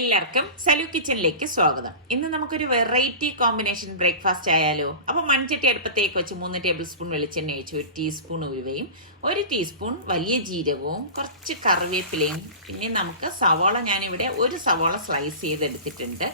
എല്ലാവർക്കും സലു കിച്ചണിലേക്ക് സ്വാഗതം. ഇന്ന് നമുക്കൊരു വെറൈറ്റി കോമ്പിനേഷൻ ബ്രേക്ക്ഫാസ്റ്റ് ആയാലോ. അപ്പോൾ മൺചട്ടി അടുപ്പത്തേക്ക് വെച്ച് 3 ടേബിൾ സ്പൂൺ വെളിച്ചെണ്ണ ഒഴിച്ച് 1 ടീസ്പൂൺ ഉലുവയും 1 ടീസ്പൂൺ വലിയ ജീരകവും കുറച്ച് കറിവേപ്പിലയും പിന്നെ നമുക്ക് സവാള, ഞാനിവിടെ 1 സവാള സ്ലൈസ് ചെയ്തെടുത്തിട്ടുണ്ട്.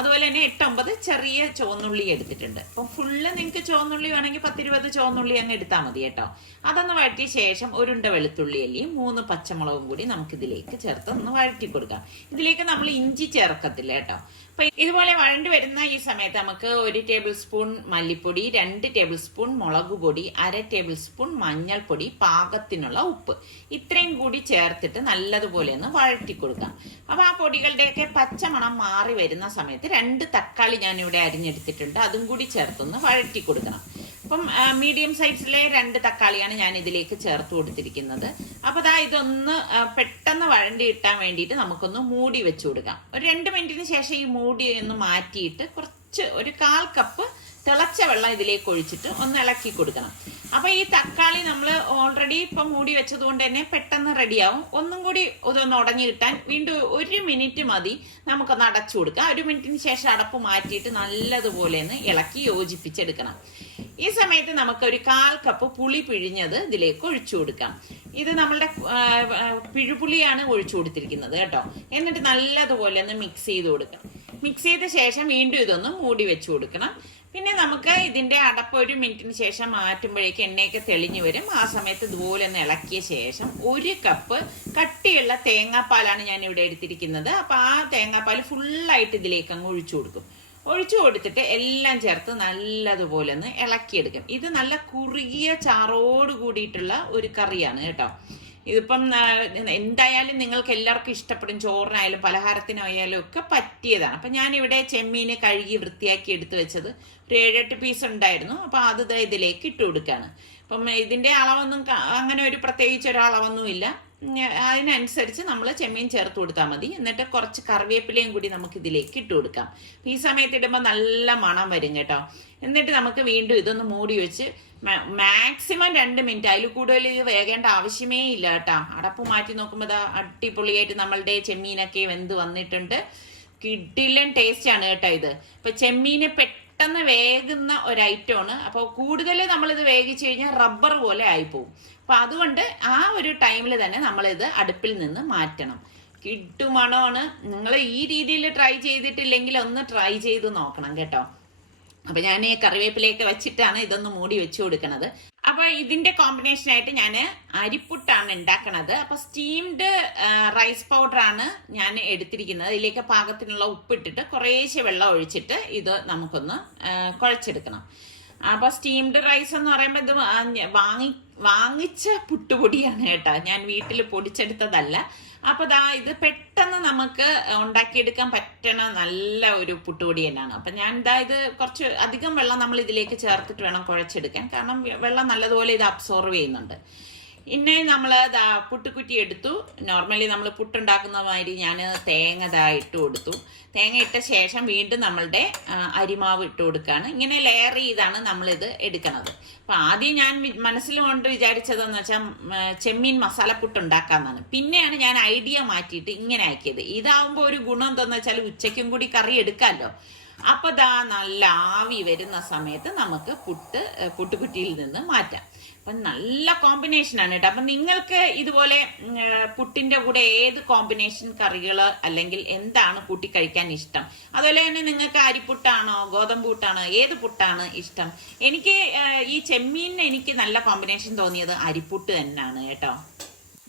അതുപോലെ തന്നെ 8-9 ചെറിയ ചുവന്നുള്ളി എടുത്തിട്ടുണ്ട്. അപ്പം ഫുള്ള് നിങ്ങൾക്ക് ചുവന്നുള്ളി വേണമെങ്കിൽ 10-20 ചുവന്നുള്ളി അങ്ങ് എടുത്താൽ മതി കേട്ടോ. അതൊന്ന് വഴറ്റിയ ശേഷം 1 ഉണ്ട വെളുത്തുള്ളി അല്ലിയും 3 പച്ചമുളകും കൂടി നമുക്കിതിലേക്ക് ചേർത്ത് ഒന്ന് വഴറ്റി കൊടുക്കാം. ഇതിലേക്ക് നമ്മൾ ഇഞ്ചി ചേർക്കത്തില്ല കേട്ടോ. അപ്പൊ ഇതുപോലെ വഴണ്ടി വരുന്ന ഈ സമയത്ത് നമുക്ക് 1 ടേബിൾ സ്പൂൺ മല്ലിപ്പൊടി, 2 ടേബിൾ സ്പൂൺ മുളക് പൊടി, 1/2 ടേബിൾ സ്പൂൺ മഞ്ഞൾപ്പൊടി, പാകത്തിനുള്ള ഉപ്പ് ഇത്രയും കൂടി ചേർത്തിട്ട് നല്ലതുപോലെ ഒന്ന് വഴറ്റി കൊടുക്കാം. അപ്പൊ ആ പൊടികളുടെയൊക്കെ പച്ചമണം മാറി വരുന്ന സമയത്ത് 2 തക്കാളി ഞാനിവിടെ അരിഞ്ഞെടുത്തിട്ടുണ്ട്, അതും കൂടി ചേർത്തൊന്ന് വഴറ്റി കൊടുക്കണം. അപ്പം മീഡിയം സൈസിലെ 2 തക്കാളിയാണ് ഞാൻ ഇതിലേക്ക് ചേർത്ത് കൊടുത്തിരിക്കുന്നത്. അപ്പൊ ഇതൊന്ന് പെട്ടെന്ന് വഴണ്ടി ഇട്ടാൻ വേണ്ടിയിട്ട് നമുക്കൊന്ന് മൂടി വെച്ചു കൊടുക്കാം. ഒരു 2 മിനിറ്റിന് ശേഷം ഈ മൂടി ഒന്ന് മാറ്റിയിട്ട് കുറച്ച് ഒരു 1/4 കപ്പ് തിളച്ച വെള്ളം ഇതിലേക്ക് ഒഴിച്ചിട്ട് ഒന്ന് ഇളക്കി കൊടുക്കണം. അപ്പൊ ഈ തക്കാളി നമ്മൾ ഓൾറെഡി ഇപ്പൊ മൂടി വെച്ചത് കൊണ്ട് തന്നെ പെട്ടെന്ന് റെഡിയാവും. ഒന്നും കൂടി ഇതൊന്ന് ഉടഞ്ഞു കിട്ടാൻ വീണ്ടും 1 മിനിറ്റ് മതി നമുക്കൊന്ന് അടച്ചു കൊടുക്കാം. 1 മിനിറ്റിന് ശേഷം അടപ്പ് മാറ്റിയിട്ട് നല്ലതുപോലെ ഒന്ന് ഇളക്കി യോജിപ്പിച്ചെടുക്കണം. ഈ സമയത്ത് നമുക്ക് ഒരു 1/4 കപ്പ് പുളി പിഴിഞ്ഞത് ഇതിലേക്ക് ഒഴിച്ചു കൊടുക്കാം. ഇത് നമ്മളുടെ പിഴുപുളിയാണ് ഒഴിച്ചു കൊടുത്തിരിക്കുന്നത് കേട്ടോ. എന്നിട്ട് നല്ലതുപോലെ ഒന്ന് മിക്സ് ചെയ്ത് കൊടുക്കണം. മിക്സ് ചെയ്ത ശേഷം വീണ്ടും ഇതൊന്ന് മൂടി വെച്ചു കൊടുക്കണം. പിന്നെ നമുക്ക് ഇതിന്റെ അടപ്പ് 1 മിനിറ്റിന് ശേഷം മാറ്റുമ്പോഴേക്ക് എണ്ണയൊക്കെ തെളിഞ്ഞു വരും. ആ സമയത്ത് ഇതുപോലെ ഒന്ന് ഇളക്കിയ ശേഷം 1 കപ്പ് കട്ടിയുള്ള തേങ്ങാപ്പാലാണ് ഞാൻ ഇവിടെ എടുത്തിരിക്കുന്നത്. അപ്പൊ ആ തേങ്ങാപ്പാൽ ഫുള്ളായിട്ട് ഇതിലേക്ക് അങ്ങ് ഒഴിച്ചു കൊടുക്കും. ഒഴിച്ചു കൊടുത്തിട്ട് എല്ലാം ചേർത്ത് നല്ലതുപോലെ ഒന്ന് ഇളക്കിയെടുക്കും. ഇത് നല്ല കുറുകിയ ചാറോട് കൂടിയിട്ടുള്ള ഒരു കറിയാണ് കേട്ടോ. ഇതിപ്പം എന്തായാലും നിങ്ങൾക്ക് എല്ലാവർക്കും ഇഷ്ടപ്പെടും. ചോറിനായാലും പലഹാരത്തിനായാലും ഒക്കെ പറ്റിയതാണ്. അപ്പം ഞാനിവിടെ ചെമ്മീന് കഴുകി വൃത്തിയാക്കി എടുത്തു വെച്ചത് ഒരു 7-8 പീസ് ഉണ്ടായിരുന്നു. അപ്പം അത് ഇതിലേക്ക് ഇട്ട് കൊടുക്കുകയാണ്. അപ്പം ഇതിൻ്റെ അളവൊന്നും അങ്ങനെ ഒരു പ്രത്യേകിച്ച് ഒരളവൊന്നും ഇല്ല. അതിനനുസരിച്ച് നമ്മൾ ചെമ്മീൻ ചേർത്ത് കൊടുത്താൽ മതി. എന്നിട്ട് കുറച്ച് കറിവേപ്പിലയും കൂടി നമുക്ക് ഇതിലേക്ക് ഇട്ട് കൊടുക്കാം. ഈ സമയത്ത് ഇടുമ്പോൾ നല്ല മണം വരും കേട്ടോ. എന്നിട്ട് നമുക്ക് വീണ്ടും ഇതൊന്ന് മൂടി വെച്ച് മാക്സിമം 2 മിനിറ്റ്, അതിൽ കൂടുതൽ ഇത് വേകേണ്ട ആവശ്യമേ ഇല്ല കേട്ടോ. അടപ്പ് മാറ്റി നോക്കുമ്പോൾ അടിപൊളിയായിട്ട് നമ്മളുടെ ചെമ്മീനൊക്കെ വെന്ത് വന്നിട്ടുണ്ട്. കിടിലൻ ടേസ്റ്റ് ആണ് കേട്ടോ ഇത്. ഇപ്പൊ ചെമ്മീന് പെട്ടെന്ന് വേകുന്ന ഒരു ഐറ്റമാണ്. അപ്പോൾ കൂടുതൽ നമ്മളിത് വേവിച്ച് കഴിഞ്ഞാൽ റബ്ബർ പോലെ ആയിപ്പോവും. അപ്പൊ അതുകൊണ്ട് ആ ഒരു ടൈമിൽ തന്നെ നമ്മളിത് അടുപ്പിൽ നിന്ന് മാറ്റണം. കിട്ടുമണമാണ്. നിങ്ങൾ ഈ രീതിയിൽ ട്രൈ ചെയ്തിട്ടില്ലെങ്കിൽ ഒന്ന് ട്രൈ ചെയ്ത് നോക്കണം കേട്ടോ. അപ്പൊ ഞാൻ കറിവേപ്പിലേക്ക് വെച്ചിട്ടാണ് ഇതൊന്ന് മൂടി വെച്ചു കൊടുക്കണത്. അപ്പൊ ഇതിന്റെ കോമ്പിനേഷനായിട്ട് ഞാൻ അരിപ്പുട്ടാണ് ഉണ്ടാക്കണത്. അപ്പൊ സ്റ്റീംഡ് റൈസ് പൗഡറാണ് ഞാൻ എടുത്തിരിക്കുന്നത്. ഇതിലേക്ക് പാകത്തിനുള്ള ഉപ്പിട്ടിട്ട് കുറേശ്ശെ വെള്ളം ഒഴിച്ചിട്ട് ഇത് നമുക്കൊന്ന് കുഴച്ചെടുക്കണം. അപ്പൊ സ്റ്റീംഡ് റൈസ് എന്ന് പറയുമ്പോൾ ഇത് വാങ്ങിച്ച പുട്ടുപൊടിയാണ് കേട്ടോ. ഞാൻ വീട്ടിൽ പൊടിച്ചെടുത്തതല്ല. അപ്പൊ ഇത് പെട്ടെന്ന് നമുക്ക് ഉണ്ടാക്കിയെടുക്കാൻ പറ്റണ നല്ല ഒരു പുട്ടുപൊടി തന്നെയാണ്. അപ്പൊ ഞാൻ ഇത് കുറച്ച് അധികം വെള്ളം നമ്മൾ ഇതിലേക്ക് ചേർത്തിട്ട് വേണം കുഴച്ചെടുക്കാൻ. കാരണം വെള്ളം നല്ലതുപോലെ ഇത് അബ്സോർവ് ചെയ്യുന്നുണ്ട്. പിന്നെ നമ്മൾ പുട്ടുകുറ്റി എടുത്തു. നോർമലി നമ്മൾ പുട്ടുണ്ടാക്കുന്ന മാതിരി ഞാൻ തേങ്ങ ഇട്ട് കൊടുത്തു. തേങ്ങ ഇട്ട ശേഷം വീണ്ടും നമ്മളുടെ അരിമാവ് ഇട്ട് കൊടുക്കുകയാണ്. ഇങ്ങനെ ലെയർ ചെയ്താണ് നമ്മളിത് എടുക്കുന്നത്. അപ്പൊ ആദ്യം ഞാൻ മനസ്സിൽ കൊണ്ട് വിചാരിച്ചതെന്ന് വെച്ചാൽ ചെമ്മീൻ മസാലപ്പുട്ട് ഉണ്ടാക്കാന്നാണ്. പിന്നെയാണ് ഞാൻ ഐഡിയ മാറ്റിയിട്ട് ഇങ്ങനെ ആക്കിയത്. ഇതാവുമ്പോൾ ഒരു ഗുണം എന്താന്ന് വെച്ചാൽ ഉച്ചയ്ക്കും കൂടി കറി എടുക്കാമല്ലോ. അപ്പൊ നല്ല ആവി വരുന്ന സമയത്ത് നമുക്ക് പുട്ടുകുറ്റിയിൽ നിന്ന് മാറ്റാം. അപ്പം നല്ല കോമ്പിനേഷനാണ് കേട്ടോ. അപ്പം നിങ്ങൾക്ക് ഇതുപോലെ പുട്ടിൻ്റെ കൂടെ ഏത് കോമ്പിനേഷൻ കറികൾ അല്ലെങ്കിൽ എന്താണ് കൂട്ടി കഴിക്കാൻ ഇഷ്ടം? അതുപോലെ തന്നെ നിങ്ങൾക്ക് അരിപ്പുട്ടാണോ ഗോതമ്പ് പുട്ടാണോ ഏത് പുട്ടാണ് ഇഷ്ടം? എനിക്ക് ഈ ചെമ്മീനിന് എനിക്ക് നല്ല കോമ്പിനേഷൻ തോന്നിയത് അരിപ്പുട്ട് തന്നെയാണ് കേട്ടോ.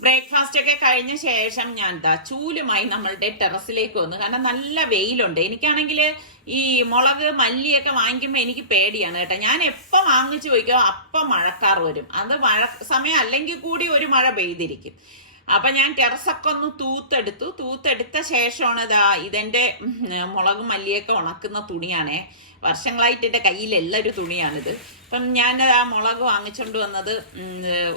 ബ്രേക്ക്ഫാസ്റ്റ് ഒക്കെ കഴിഞ്ഞ ശേഷം ഞാൻ ചൂലുമായി നമ്മളുടെ ടെറസിലേക്ക് വന്നു. കാരണം നല്ല വെയിലുണ്ട്. എനിക്കാണെങ്കിൽ ഈ മുളക് മല്ലിയൊക്കെ വാങ്ങിക്കുമ്പോൾ എനിക്ക് പേടിയാണ് കേട്ടോ. ഞാൻ എപ്പോൾ വാങ്ങിച്ചു പോയിക്കോ അപ്പം മഴക്കാർ വരും. അത് മഴ സമയം അല്ലെങ്കിൽ കൂടി ഒരു മഴ പെയ്തിരിക്കും. അപ്പൊ ഞാൻ ടെറസൊക്കെ ഒന്ന് തൂത്തെടുത്ത ശേഷമാണ് ഇതെന്റെ മുളകും മല്ലിയൊക്കെ ഉണക്കുന്ന തുണിയാണേ. വർഷങ്ങളായിട്ട് എൻ്റെ കയ്യിലുള്ള ഒരു തുണിയാണിത്. അപ്പം ഞാൻ ആ മുളക് വാങ്ങിച്ചുകൊണ്ട് വന്നത്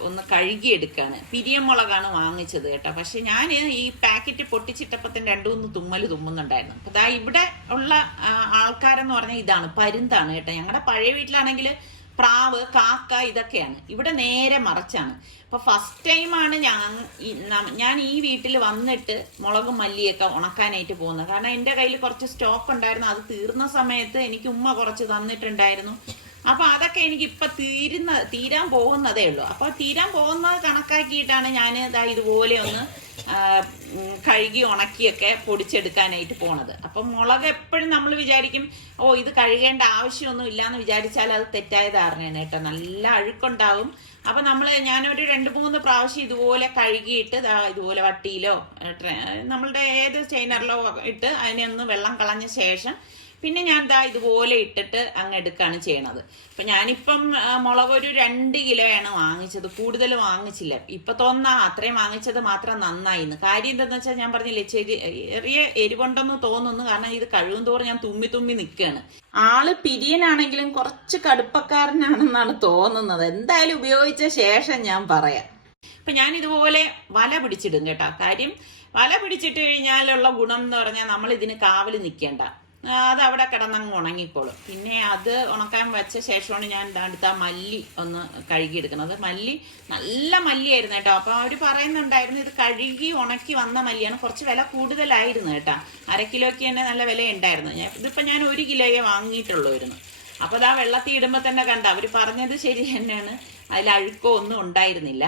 ഒന്ന് കഴുകിയെടുക്കുകയാണ്. പിരിയം മുളകാണ് വാങ്ങിച്ചത് കേട്ടോ. പക്ഷെ ഞാൻ ഈ പാക്കറ്റ് പൊട്ടിച്ചിട്ടപ്പത്തിന് 2-3 തുമ്മൽ തുമ്മുന്നുണ്ടായിരുന്നു. അപ്പം ഇവിടെ ഉള്ള ആൾക്കാരെന്ന് പറഞ്ഞാൽ ഇതാണ് പരുന്താണ് കേട്ടോ. ഞങ്ങളുടെ പഴയ വീട്ടിലാണെങ്കിൽ പ്രാവ്, കാക്ക ഇതൊക്കെയാണ്. ഇവിടെ നേരെ മറിച്ചാണ്. അപ്പൊ ഫസ്റ്റ് ടൈമാണ് ഞാൻ ഈ വീട്ടിൽ വന്നിട്ട് മുളകും മല്ലിയൊക്കെ ഉണക്കാനായിട്ട് പോകുന്നത്. കാരണം എൻ്റെ കയ്യിൽ കുറച്ച് സ്റ്റോക്ക് ഉണ്ടായിരുന്നു. അത് തീർന്ന സമയത്ത് എനിക്ക് ഉമ്മ കുറച്ച് തന്നിട്ടുണ്ടായിരുന്നു. അപ്പൊ അതൊക്കെ എനിക്ക് ഇപ്പൊ തീരാൻ പോകുന്നതേ ഉള്ളൂ. അപ്പൊ തീരാൻ പോകുന്നത് കണക്കാക്കിയിട്ടാണ് ഞാൻ ഇതുപോലെ ഒന്ന് കഴുകി ഉണക്കിയൊക്കെ പൊടിച്ചെടുക്കാനായിട്ട് പോണത്. അപ്പം മുളക് എപ്പോഴും നമ്മൾ വിചാരിക്കും ഇത് കഴുകേണ്ട ആവശ്യമൊന്നും ഇല്ലാന്ന് വിചാരിച്ചാൽ അത് തെറ്റായ ധാരണയാണ് കേട്ടോ. നല്ല അഴുക്കുണ്ടാവും. അപ്പൊ ഞാനൊരു 2-3 പ്രാവശ്യം ഇതുപോലെ കഴുകിയിട്ട് ഇതുപോലെ വട്ടിയിലോ നമ്മളുടെ ഏത് സ്റ്റെയിനറിലോ ഇട്ട് അതിനെ ഒന്ന് വെള്ളം കളഞ്ഞ ശേഷം പിന്നെ ഞാൻ ഇതുപോലെ ഇട്ടിട്ട് അങ്ങ് എടുക്കുകയാണ് ചെയ്യണത്. അപ്പൊ ഞാനിപ്പം മുളക് ഒരു 2 കിലോയാണ് വാങ്ങിച്ചത്, കൂടുതൽ വാങ്ങിച്ചില്ല. ഇപ്പൊ തോന്നാ അത്രയും വാങ്ങിച്ചത് മാത്രം നന്നായിന്ന്. കാര്യം എന്താന്ന് വെച്ചാൽ ഞാൻ പറഞ്ഞില്ലേ, ചെറിയ എരിവുണ്ടെന്ന് തോന്നുന്നു. കാരണം ഇത് കഴിവും തോറും ഞാൻ തുമ്മി നിൽക്കുകയാണ്. ആള് പിരിയനാണെങ്കിലും കുറച്ച് കടുപ്പക്കാരനാണെന്നാണ് തോന്നുന്നത്. എന്തായാലും ഉപയോഗിച്ച ശേഷം ഞാൻ പറയാം. അപ്പൊ ഞാൻ ഇതുപോലെ വല പിടിച്ചിടും കേട്ടോ. കാര്യം വല പിടിച്ചിട്ട് കഴിഞ്ഞാലുള്ള ഗുണം എന്ന് പറഞ്ഞാൽ നമ്മൾ ഇതിന് കാവല് നിൽക്കേണ്ട, അത് അവിടെ കിടന്നങ്ങ് ഉണങ്ങിക്കോളും. പിന്നെ അത് ഉണക്കാൻ വെച്ച ശേഷമാണ് ഞാൻ അടുത്ത മല്ലി ഒന്ന് കഴുകിയെടുക്കുന്നത്. മല്ലി നല്ല മല്ലിയായിരുന്നു കേട്ടോ. അപ്പൊ അവര് പറയുന്നുണ്ടായിരുന്നു ഇത് കഴുകി ഉണക്കി വന്ന മല്ലിയാണ്, കുറച്ച് വില കൂടുതലായിരുന്നു കേട്ടോ. 1/2 കിലോയ്ക്ക് തന്നെ നല്ല വില ഉണ്ടായിരുന്നു. ഇതിപ്പോ ഞാൻ 1 കിലോയെ വാങ്ങിയിട്ടുള്ളായിരുന്നു. അപ്പൊ വെള്ളത്തിൽ ഇടുമ്പോ തന്നെ കണ്ട അവര് പറഞ്ഞത് ശരി തന്നെയാണ്, അതിൽ അഴുക്കോ ഒന്നും ഉണ്ടായിരുന്നില്ല.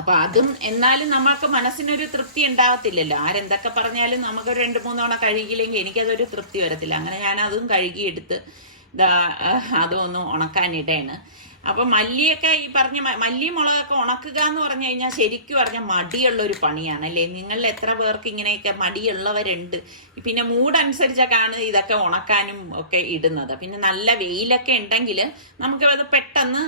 അപ്പൊ അതും എന്നാലും നമ്മൾക്ക് മനസ്സിനൊരു തൃപ്തി ഉണ്ടാകത്തില്ലല്ലോ. ആരെന്തൊക്കെ പറഞ്ഞാലും നമുക്കൊരു 2-3 തവണ കഴുകിയില്ലെങ്കിൽ എനിക്കതൊരു തൃപ്തി വരത്തില്ല. അങ്ങനെ ഞാൻ അതും കഴുകിയെടുത്ത് അതൊന്ന് ഉണക്കാനിടയാണ്. അപ്പൊ മല്ലിയൊക്കെ ഈ പറഞ്ഞ മല്ലി മുളകൊക്കെ ഉണക്കുക എന്ന് പറഞ്ഞു കഴിഞ്ഞാൽ ശരിക്കും പറഞ്ഞാൽ മടിയുള്ള ഒരു പണിയാണ് അല്ലേ. നിങ്ങളിൽ എത്ര പേർക്ക് ഇങ്ങനെയൊക്കെ മടിയുള്ളവരുണ്ട്? പിന്നെ മൂടനുസരിച്ചൊക്കെയാണ് ഇതൊക്കെ ഉണക്കാനും ഒക്കെ ഇടുന്നത്. പിന്നെ നല്ല വെയിലൊക്കെ ഉണ്ടെങ്കിൽ നമുക്ക് അത് പെട്ടെന്ന്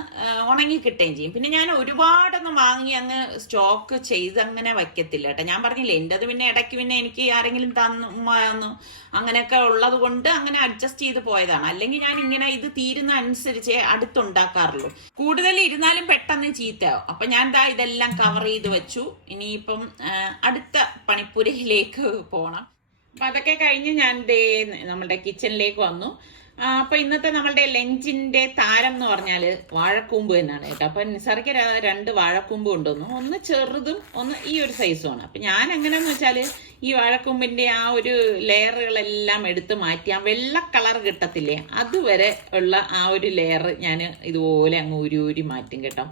ഉണങ്ങി കിട്ടുകയും ചെയ്യും. പിന്നെ ഞാൻ ഒരുപാടൊന്നും വാങ്ങി അങ്ങ് സ്റ്റോക്ക് ചെയ്ത് അങ്ങനെ വയ്ക്കത്തില്ല കേട്ടോ. ഞാൻ പറഞ്ഞില്ലേ എൻ്റെത് പിന്നെ ഇടയ്ക്ക് പിന്നെ എനിക്ക് ആരെങ്കിലും തന്നു അങ്ങനെയൊക്കെ ഉള്ളത് കൊണ്ട് അങ്ങനെ അഡ്ജസ്റ്റ് ചെയ്ത് പോയതാണ്. അല്ലെങ്കിൽ ഞാൻ ഇങ്ങനെ ഇത് തീരുന്ന അനുസരിച്ച് അടുത്തുണ്ടാക്കാറുള്ളൂ. കൂടുതൽ ഇരുന്നാലും പെട്ടെന്ന് ചീത്തയാവും. അപ്പൊ ഞാൻ ഇതെല്ലാം കവർ ചെയ്ത് വെച്ചു. ഇനിയിപ്പം അടുത്ത പണിപ്പുരയിലേക്ക് പോണം. അപ്പൊ അതൊക്കെ കഴിഞ്ഞ് ഞാൻ നമ്മുടെ കിച്ചണിലേക്ക് വന്നു. അപ്പൊ ഇന്നത്തെ നമ്മളുടെ ലഞ്ചിന്റെ താരം എന്ന് പറഞ്ഞാല് വാഴക്കൂമ്പ് തന്നെയാണ് കേട്ടോ. അപ്പൊ നിസാർക്ക് 2 വാഴക്കൂമ്പ് കൊണ്ടുവന്നു. ഒന്ന് ചെറുതും ഒന്ന് ഈ ഒരു സൈസുമാണ്. അപ്പൊ ഞാൻ എങ്ങനെയാന്ന് വെച്ചാല് ഈ വാഴക്കൂമ്പിന്റെ ആ ഒരു ലെയറുകളെല്ലാം എടുത്ത് മാറ്റി ആ വെള്ള കളർ കിട്ടത്തില്ലേ, അതുവരെ ഉള്ള ആ ഒരു ലെയർ ഞാൻ ഇതുപോലെ അങ്ങ് ഊരി മാറ്റും കേട്ടോ.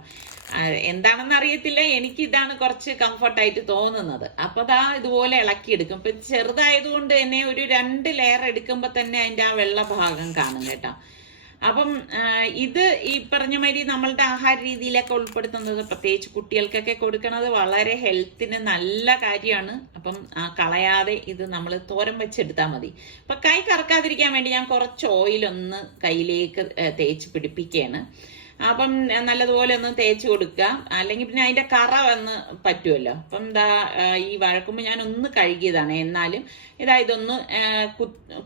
എന്താണെന്ന് അറിയത്തില്ല, എനിക്ക് ഇതാണ് കുറച്ച് കംഫർട്ടായിട്ട് തോന്നുന്നത്. അപ്പൊ ഇതുപോലെ ഇളക്കിയെടുക്കും. ഇപ്പൊ ചെറുതായതുകൊണ്ട് തന്നെ ഒരു 2 ലെയർ എടുക്കുമ്പോ തന്നെ അതിന്റെ ആ വെള്ള ഭാഗം കാണും കേട്ടോ. അപ്പം ഇത് ഈ പറഞ്ഞ മാതിരി നമ്മളുടെ ആഹാര രീതിയിലൊക്കെ ഉൾപ്പെടുത്തുന്നത്, പ്രത്യേകിച്ച് കുട്ടികൾക്കൊക്കെ കൊടുക്കുന്നത് വളരെ ഹെൽത്തിന് നല്ല കാര്യമാണ്. അപ്പം കളയാതെ ഇത് നമ്മൾ തോരൻ വെച്ചെടുത്താൽ മതി. അപ്പൊ കൈ കറക്കാതിരിക്കാൻ വേണ്ടി ഞാൻ കുറച്ച് ഓയിലൊന്ന് കയ്യിലേക്ക് തേച്ച് പിടിപ്പിക്കുകയാണ്. അപ്പം നല്ലതുപോലെ ഒന്ന് തേച്ച് കൊടുക്കുക, അല്ലെങ്കിൽ പിന്നെ അതിന്റെ കറ വന്ന് പറ്റുമല്ലോ. അപ്പം ഈ വാഴക്കൂമ്പ് ഞാൻ ഒന്ന് കഴുകിയതാണ്, എന്നാലും ഇതൊന്ന്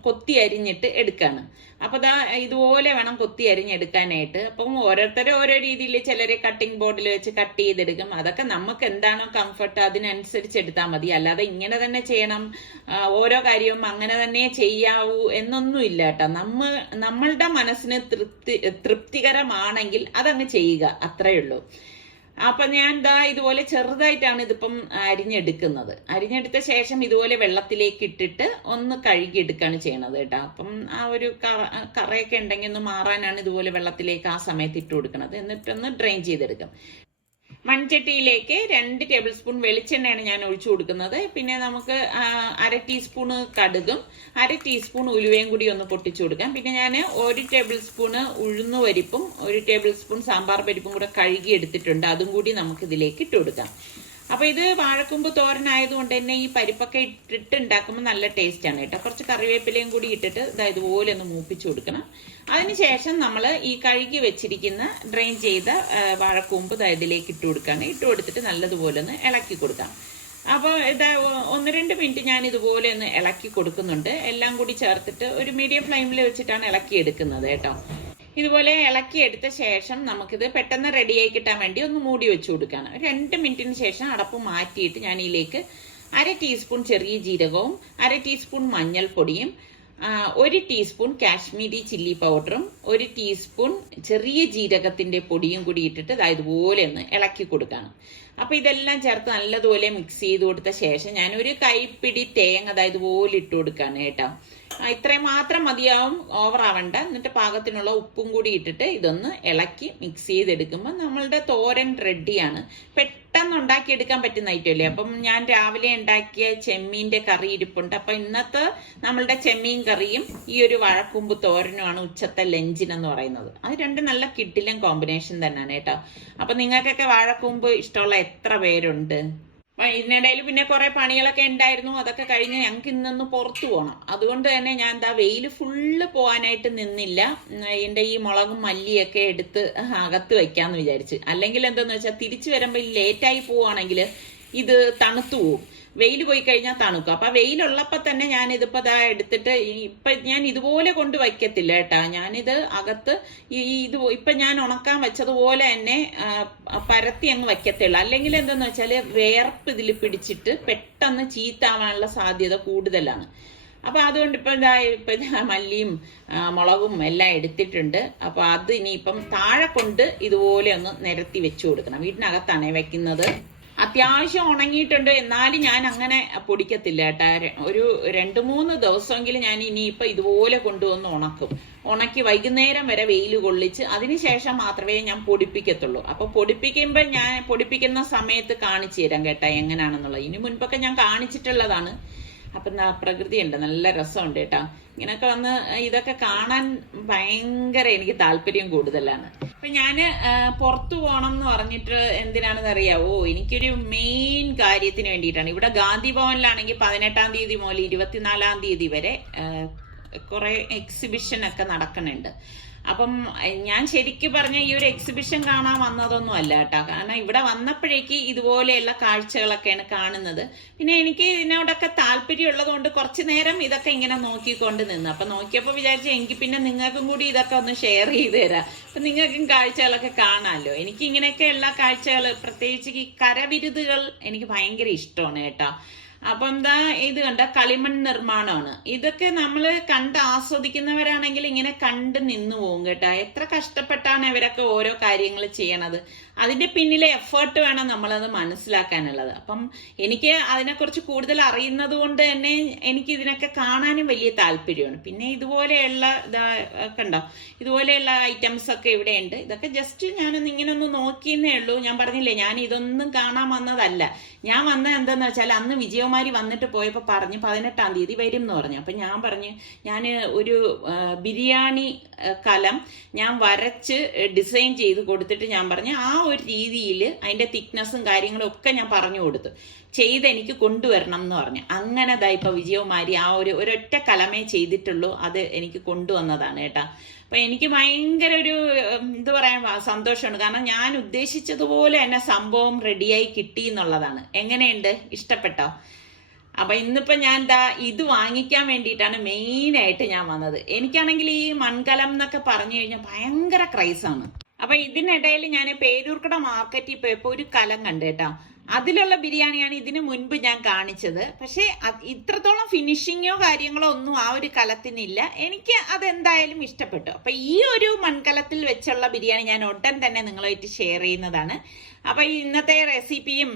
കൊത്തി അരിഞ്ഞിട്ട് എടുക്കാണ്. അപ്പൊ ഇതുപോലെ വേണം കൊത്തി അരിഞ്ഞെടുക്കാനായിട്ട്. അപ്പം ഓരോരുത്തരും ഓരോ രീതിയിൽ, ചിലരെ കട്ടിംഗ് ബോർഡിൽ വെച്ച് കട്ട് ചെയ്തെടുക്കും. അതൊക്കെ നമുക്ക് എന്താണോ കംഫർട്ട് അതിനനുസരിച്ച് എടുത്താൽ മതി. അല്ലാതെ ഇങ്ങനെ തന്നെ ചെയ്യണം, ഓരോ കാര്യവും അങ്ങനെ തന്നെ ചെയ്യാവൂ എന്നൊന്നും ഇല്ല കേട്ടോ. നമ്മളുടെ മനസ്സിന് തൃപ്തികരമാണെങ്കിൽ അതങ്ങ് ചെയ്യുക, അത്രയേ ഉള്ളൂ. അപ്പൊ ഞാൻ ഇതുപോലെ ചെറുതായിട്ടാണ് ഇതിപ്പം അരിഞ്ഞെടുക്കുന്നത്. അരിഞ്ഞെടുത്ത ശേഷം ഇതുപോലെ വെള്ളത്തിലേക്ക് ഇട്ടിട്ട് ഒന്ന് കഴുകിയെടുക്കുകയാണ് ചെയ്യണത് കേട്ടോ. അപ്പം ആ ഒരു കറയൊക്കെ ഉണ്ടെങ്കിൽ ഒന്ന് മാറാനാണ് ഇതുപോലെ വെള്ളത്തിലേക്ക് ആ സമയത്ത് ഇട്ട് കൊടുക്കുന്നത്. എന്നിട്ടൊന്ന് ഡ്രെയിൻ ചെയ്തെടുക്കും. മൺചട്ടിയിലേക്ക് 2 ടേബിൾ സ്പൂൺ വെളിച്ചെണ്ണയാണ് ഞാൻ ഒഴിച്ചു കൊടുക്കുന്നത്. പിന്നെ നമുക്ക് 1/2 ടീസ്പൂണ് കടുകും 1/2 ടീസ്പൂൺ ഉലുവയും കൂടി ഒന്ന് പൊട്ടിച്ചു കൊടുക്കാം. പിന്നെ ഞാൻ 1 ടേബിൾ സ്പൂണ് ഉഴുന്നുപരിപ്പും 1 ടേബിൾ സ്പൂൺ സാമ്പാർ പരിപ്പും കൂടെ കഴുകി എടുത്തിട്ടുണ്ട്. അതും കൂടി നമുക്ക് ഇതിലേക്ക് ഇട്ട് കൊടുക്കാം. അപ്പൊ ഇത് വാഴക്കൂമ്പ് തോരനായതുകൊണ്ട് തന്നെ ഈ പരിപ്പൊക്കെ ഇട്ടിട്ട് ഉണ്ടാക്കുമ്പോൾ നല്ല ടേസ്റ്റ് ആണ് കേട്ടോ. കുറച്ച് കറിവേപ്പിലയും കൂടി ഇട്ടിട്ട് ഇതുപോലെ ഒന്ന് മൂപ്പിച്ചു കൊടുക്കണം. അതിനുശേഷം നമ്മൾ ഈ കഴുകി വെച്ചിരിക്കുന്ന ഡ്രെയിൻ ചെയ്ത വാഴക്കൂമ്പ് ഇതിലേക്ക് ഇട്ട് കൊടുക്കുകയാണ്. ഇട്ട് കൊടുത്തിട്ട് നല്ലതുപോലെ ഒന്ന് ഇളക്കി കൊടുക്കാം. അപ്പോൾ 1-2 മിനിറ്റ് ഞാൻ ഇതുപോലെ ഒന്ന് ഇളക്കി കൊടുക്കുന്നുണ്ട്. എല്ലാം കൂടി ചേർത്തിട്ട് ഒരു മീഡിയം ഫ്ലെയിമിൽ വെച്ചിട്ടാണ് ഇളക്കി എടുക്കുന്നത് കേട്ടോ. ഇതുപോലെ ഇളക്കി എടുത്ത ശേഷം നമുക്കിത് പെട്ടെന്ന് റെഡിയായി കിട്ടാൻ വേണ്ടി ഒന്ന് മൂടി വെച്ചു കൊടുക്കുകയാണ്. 2 മിനിറ്റിന് ശേഷം അടപ്പ് മാറ്റിയിട്ട് ഞാൻ ഇതിലേക്ക് 1/2 ടീസ്പൂൺ ചെറിയ ജീരകവും 1/2 ടീസ്പൂൺ മഞ്ഞൾപ്പൊടിയും 1 ടീസ്പൂൺ കാശ്മീരി ചില്ലി പൗഡറും 1 ടീസ്പൂൺ ചെറിയ ജീരകത്തിന്റെ പൊടിയും കൂടി ഇട്ടിട്ട് ഇതുപോലെ ഒന്ന് ഇളക്കി കൊടുക്കണം. അപ്പൊ ഇതെല്ലാം ചേർത്ത് നല്ലതുപോലെ മിക്സ് ചെയ്ത് കൊടുത്ത ശേഷം ഞാൻ ഒരു കൈപ്പിടി തേങ്ങ ഇതുപോലെ ഇട്ട് കൊടുക്കാണ് കേട്ടോ. ഇത്രയും മാത്രം മതിയാവും, ഓവർ ആവണ്ട. എന്നിട്ട് പാകത്തിനുള്ള ഉപ്പും കൂടി ഇട്ടിട്ട് ഇതൊന്ന് ഇളക്കി മിക്സ് ചെയ്തെടുക്കുമ്പോൾ നമ്മളുടെ തോരൻ റെഡിയാണ്. പെട്ടെന്ന് ഉണ്ടാക്കിയെടുക്കാൻ പറ്റുന്ന ഐറ്റമല്ലേ. അപ്പം ഞാൻ രാവിലെ ഉണ്ടാക്കിയ ചെമ്മീന്റെ കറി ഇരിപ്പുണ്ട്. അപ്പൊ ഇന്നത്തെ നമ്മളുടെ ചെമ്മീൻ കറിയും ഈ ഒരു വാഴക്കൂമ്പ് തോരനുമാണ് ഉച്ചത്തെ ലഞ്ചിനെന്ന് പറയുന്നത്. അത് രണ്ടും നല്ല കിടിലൻ കോമ്പിനേഷൻ തന്നെയാണ് കേട്ടോ. അപ്പൊ നിങ്ങൾക്കൊക്കെ വാഴക്കൂമ്പ് ഇഷ്ടമുള്ള എത്ര പേരുണ്ട്? ഇതിനിടയിൽ പിന്നെ കുറെ പണികളൊക്കെ ഉണ്ടായിരുന്നു. അതൊക്കെ കഴിഞ്ഞ് ഞങ്ങൾക്ക് ഇന്നൊന്ന് പുറത്തു പോകണം. അതുകൊണ്ട് തന്നെ ഞാൻ വെയിൽ ഫുള്ള് പോകാനായിട്ട് നിന്നില്ല. എൻ്റെ ഈ മുളകും മല്ലിയൊക്കെ എടുത്ത് അകത്ത് വെക്കാന്ന് വിചാരിച്ച്. അല്ലെങ്കിൽ എന്താന്ന് വെച്ചാൽ തിരിച്ചു വരുമ്പോൾ ലേറ്റായി പോവാണെങ്കിൽ ഇത് തണുത്തു പോവും. വെയിൽ പോയി കഴിഞ്ഞാൽ തണുക്കും. അപ്പൊ വെയിലുള്ളപ്പോ തന്നെ ഞാൻ ഇതിപ്പോ എടുത്തിട്ട് ഇപ്പൊ ഞാൻ ഇതുപോലെ കൊണ്ട് വയ്ക്കത്തില്ല കേട്ടാ. ഞാനിത് അകത്ത് ഇപ്പൊ ഞാൻ ഉണക്കാൻ വെച്ചതുപോലെ തന്നെ പരത്തി അങ്ങ് വയ്ക്കത്തുള്ളൂ. അല്ലെങ്കിൽ എന്താന്ന് വെച്ചാല് വേർപ്പ് ഇതിൽ പിടിച്ചിട്ട് പെട്ടെന്ന് ചീത്താവാനുള്ള സാധ്യത കൂടുതലാണ്. അപ്പൊ അതുകൊണ്ട് ഇപ്പൊ മല്ലിയും മുളകും എല്ലാം എടുത്തിട്ടുണ്ട്. അപ്പൊ അത് ഇനിയിപ്പം താഴെ കൊണ്ട് ഇതുപോലെ ഒന്ന് നിരത്തി വെച്ചു കൊടുക്കണം. വീട്ടിനകത്താണേ വെക്കുന്നത്. അത്യാവശ്യം ഉണങ്ങിയിട്ടുണ്ട്, എന്നാലും ഞാൻ അങ്ങനെ പൊടിക്കത്തില്ല കേട്ടാ. ഒരു 2-3 ദിവസമെങ്കിലും ഞാൻ ഇനിയിപ്പൊ ഇതുപോലെ കൊണ്ടുവന്ന് ഉണക്കി വൈകുന്നേരം വരെ വെയിൽ കൊള്ളിച്ച് അതിനുശേഷം മാത്രമേ ഞാൻ പൊടിപ്പിക്കത്തുള്ളൂ. അപ്പൊ പൊടിപ്പിക്കുമ്പോൾ ഞാൻ പൊടിപ്പിക്കുന്ന സമയത്ത് കാണിച്ചു തരാം കേട്ടാ എങ്ങനെയാണെന്നുള്ളത്. ഇനി മുൻപൊക്കെ ഞാൻ കാണിച്ചിട്ടുള്ളതാണ്. അപ്പൊ പ്രകൃതി ഉണ്ട്, നല്ല രസമുണ്ട് കേട്ടാ. ഇങ്ങനൊക്കെ വന്ന് ഇതൊക്കെ കാണാൻ ഭയങ്കര എനിക്ക് താല്പര്യം കൂടുതലാണ്. അപ്പൊ ഞാന് പുറത്തു പോകണം എന്ന് പറഞ്ഞിട്ട് എന്തിനാണെന്ന് അറിയാവോ? എനിക്കൊരു മെയിൻ കാര്യത്തിന് വേണ്ടിയിട്ടാണ്. ഇവിടെ ഗാന്ധി ഭവനിലാണെങ്കിൽ 18-ാം തീയതി മുതൽ 24-ാം തീയതി വരെ കുറെ എക്സിബിഷൻ ഒക്കെ നടക്കുന്നുണ്ട്. അപ്പം ഞാൻ ശരിക്കും പറഞ്ഞ ഈ ഒരു എക്സിബിഷൻ കാണാൻ വന്നതൊന്നും അല്ല കേട്ടോ. കാരണം ഇവിടെ വന്നപ്പോഴേക്ക് ഇതുപോലെയുള്ള കാഴ്ചകളൊക്കെയാണ് കാണുന്നത്. പിന്നെ എനിക്ക് ഇതിനോടൊക്കെ താല്പര്യം ഉള്ളത് കൊണ്ട് കുറച്ചു നേരം ഇതൊക്കെ ഇങ്ങനെ നോക്കിക്കൊണ്ട് നിന്ന്. അപ്പൊ നോക്കിയപ്പോൾ വിചാരിച്ചു എങ്കിൽ പിന്നെ നിങ്ങൾക്കും കൂടി ഇതൊക്കെ ഒന്ന് ഷെയർ ചെയ്ത് തരാം. അപ്പൊ നിങ്ങൾക്കും കാഴ്ചകളൊക്കെ കാണാമല്ലോ. എനിക്ക് ഇങ്ങനെയൊക്കെയുള്ള കാഴ്ചകൾ, പ്രത്യേകിച്ച് ഈ കരവിരുതുകൾ എനിക്ക് ഭയങ്കര ഇഷ്ടമാണ് കേട്ടോ. അപ്പൊ എന്താ ഇത് കണ്ട കളിമൺ നിർമ്മാണമാണ്. ഇതൊക്കെ നമ്മൾ കണ്ട് ആസ്വദിക്കുന്നവരാണെങ്കിൽ ഇങ്ങനെ കണ്ട് നിന്നു പോകും കേട്ടോ. എത്ര കഷ്ടപ്പെട്ടാണ് ഇവരൊക്കെ ഓരോ കാര്യങ്ങൾ ചെയ്യണത്. അതിന്റെ പിന്നിലെ എഫേർട്ട് വേണം നമ്മളത് മനസ്സിലാക്കാനുള്ളത്. അപ്പം എനിക്ക് അതിനെക്കുറിച്ച് കൂടുതൽ അറിയുന്നത് കൊണ്ട് തന്നെ എനിക്ക് ഇതിനൊക്കെ കാണാനും വലിയ താല്പര്യമാണ്. പിന്നെ ഇതുപോലെയുള്ള കണ്ടോ, ഇതുപോലെയുള്ള ഐറ്റംസ് ഒക്കെ ഇവിടെ ഉണ്ട്. ഇതൊക്കെ ജസ്റ്റ് ഞാനൊന്ന് ഇങ്ങനെ ഒന്ന് നോക്കിയെന്നേ ഉള്ളൂ. ഞാൻ പറഞ്ഞില്ലേ, ഞാൻ ഇതൊന്നും കാണാൻ വന്നതല്ല. ഞാൻ വന്ന എന്താന്ന് വെച്ചാൽ അന്ന് വിജയകുമാരി വന്നിട്ട് പോയപ്പോൾ പറഞ്ഞ് 18-ാം തീയതി വരും എന്ന് പറഞ്ഞു. അപ്പൊ ഞാൻ പറഞ്ഞു ഞാൻ ഒരു ബിരിയാണി കലം ഞാൻ വരച്ച് ഡിസൈൻ ചെയ്ത് കൊടുത്തിട്ട് ഞാൻ പറഞ്ഞു ആ ഒരു രീതിയിൽ അതിന്റെ തിക്നെസ്സും കാര്യങ്ങളും ഒക്കെ ഞാൻ പറഞ്ഞു കൊടുത്തു. ചെയ്ത് എനിക്ക് കൊണ്ടുവരണം എന്ന് പറഞ്ഞു. അങ്ങനെ ഇപ്പൊ വിജയകുമാരി ആ ഒരൊറ്റ കലമേ ചെയ്തിട്ടുള്ളൂ, അത് എനിക്ക് കൊണ്ടുവന്നതാണ് കേട്ടാ. അപ്പൊ എനിക്ക് ഭയങ്കര ഒരു എന്ത് പറയാൻ സന്തോഷമാണ്. കാരണം ഞാൻ ഉദ്ദേശിച്ചതുപോലെ തന്നെ സംഭവം റെഡിയായി കിട്ടി എന്നുള്ളതാണ്. എങ്ങനെയുണ്ട്, ഇഷ്ടപ്പെട്ടോ? അപ്പൊ ഇന്നിപ്പോ ഞാൻ ഇത് വാങ്ങിക്കാൻ വേണ്ടിയിട്ടാണ് മെയിനായിട്ട് ഞാൻ വന്നത്. എനിക്കാണെങ്കിൽ ഈ മൺകലം എന്നൊക്കെ പറഞ്ഞു കഴിഞ്ഞാൽ ഭയങ്കര ക്രൈസാണ്. അപ്പൊ ഇതിനിടയിൽ ഞാൻ പേരൂർക്കട മാർക്കറ്റിൽ പോയപ്പോ ഒരു കലം കണ്ടു കേട്ടോ. അതിലുള്ള ബിരിയാണിയാണ് ഇതിനു മുൻപ് ഞാൻ കാണിച്ചത്. പക്ഷെ ഇത്രത്തോളം ഫിനിഷിങ്ങോ കാര്യങ്ങളോ ഒന്നും ആ ഒരു കലത്തിനില്ല. എനിക്ക് അതെന്തായാലും ഇഷ്ടപ്പെട്ടു. അപ്പൊ ഈ ഒരു മൺകലത്തിൽ വെച്ചുള്ള ബിരിയാണി ഞാൻ ഉടൻ തന്നെ നിങ്ങളുമായിട്ട് ഷെയർ ചെയ്യുന്നതാണ്. അപ്പൊ ഇന്നത്തെ റെസിപ്പിയും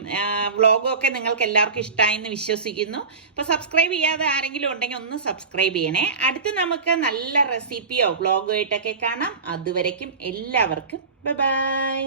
വ്ളോഗും ഒക്കെ നിങ്ങൾക്ക് എല്ലാവർക്കും ഇഷ്ടമായെന്ന് വിശ്വസിക്കുന്നു. അപ്പൊ സബ്സ്ക്രൈബ് ചെയ്യാതെ ആരെങ്കിലും ഉണ്ടെങ്കിൽ ഒന്ന് സബ്സ്ക്രൈബ് ചെയ്യണേ. അടുത്ത് നമുക്ക് നല്ല റെസിപ്പിയോ വ്ളോഗോ ആയിട്ടൊക്കെ കാണാം. അതുവരയ്ക്കും എല്ലാവർക്കും ബൈ ബൈ.